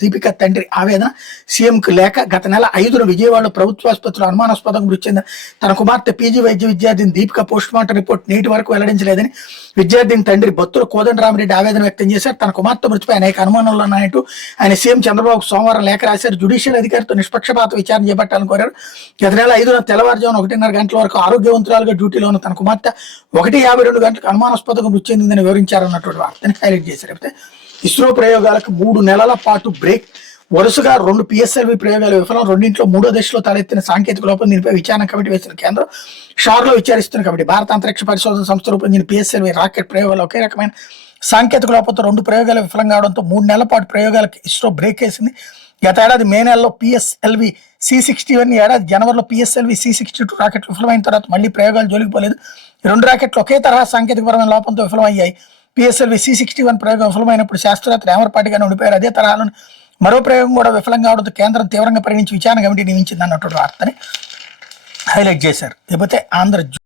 దీపిక తండ్రి ఆవేదన సీఎంకు లేఖ. గత నెల 5న విజయవాడలో ప్రభుత్వాసుపత్రిలో అనుమానాస్పదంగా మృతి చెందిన తన కుమార్తె పీజీ వైద్య విద్యార్థిని దీపిక పోస్టుమార్టం రిపోర్ట్ నేటి వరకు వెల్లడించలేదని విద్యార్థిని తండ్రి బొత్తుల కోదండరామిరెడ్డి ఆవేదన వ్యక్తం చేశారు. తన కుమార్తె మృతిపై అనేక అనుమానాలు ఉన్నాయంటూ ఆయన సీఎం చంద్రబాబుకు సోమవారం లేఖ రాశారు. జ్యుడిషియల్ అధికారితో నిష్పక్షపాత విచారణ చేపట్టాలని కోరారు. గత నెల 5న తెల్లవారుజామున 1:30 గంటల వరకు ఆరోగ్యవంతురాలుగా డ్యూటీలో ఉన్న తన కుమార్తె 1:52 గంటలకు అనుమానాస్పదంగా మృతి చెందిందని వివరించారన్నటువంటి వార్తని హైలైట్ చేశారు. అయితే ఇస్రో ప్రయోగాలకు 3 నెలల పాటు బ్రేక్. వరుసగా 2 PSLV ప్రయోగాలు విఫలం. రెండింట్లో 3వ దశలో తలెత్తిన సాంకేతిక లోపం. దీనిపై విచారణ కమిటీ వేసిన కేంద్రం షార్లో విచారిస్తున్న కమిటీ. భారత అంతరిక్ష పరిశోధన సంస్థ రూపొందించిన PSLV రాకెట్ ప్రయోగాలు ఒకే రకమైన సాంకేతిక లోపంతో 2 ప్రయోగాలు విఫలం కావడంతో 3 నెలల పాటు ప్రయోగాలకు ఇస్రో బ్రేక్ వేసింది. గత ఏడాది మే నెలలో PSLV C-61, ఏడాది జనవరిలో PSLV C-62 రాకెట్లు విఫలమైన తర్వాత మళ్ళీ ప్రయోగాలు జోలికిపోలేదు. 2 రాకెట్లు ఒకే తరహా సాంకేతికపరమైన లోపంతో విఫలమయ్యాయి. PSLV C-61 ప్రయోగం విఫలమైనప్పుడు శాస్త్రవేత్తలు ఏమరపాటిగానే ఉండిపోయారు. అదే తరహాలోని మరో ప్రయోగం కూడా విఫలం కావడంతో కేంద్రం తీవ్రంగా పరిగణించి విచారణ కమిటీ నియమించింది అన్నటువంటి వార్తని హైలైట్ చేశారు. లేకపోతే ఆంధ్ర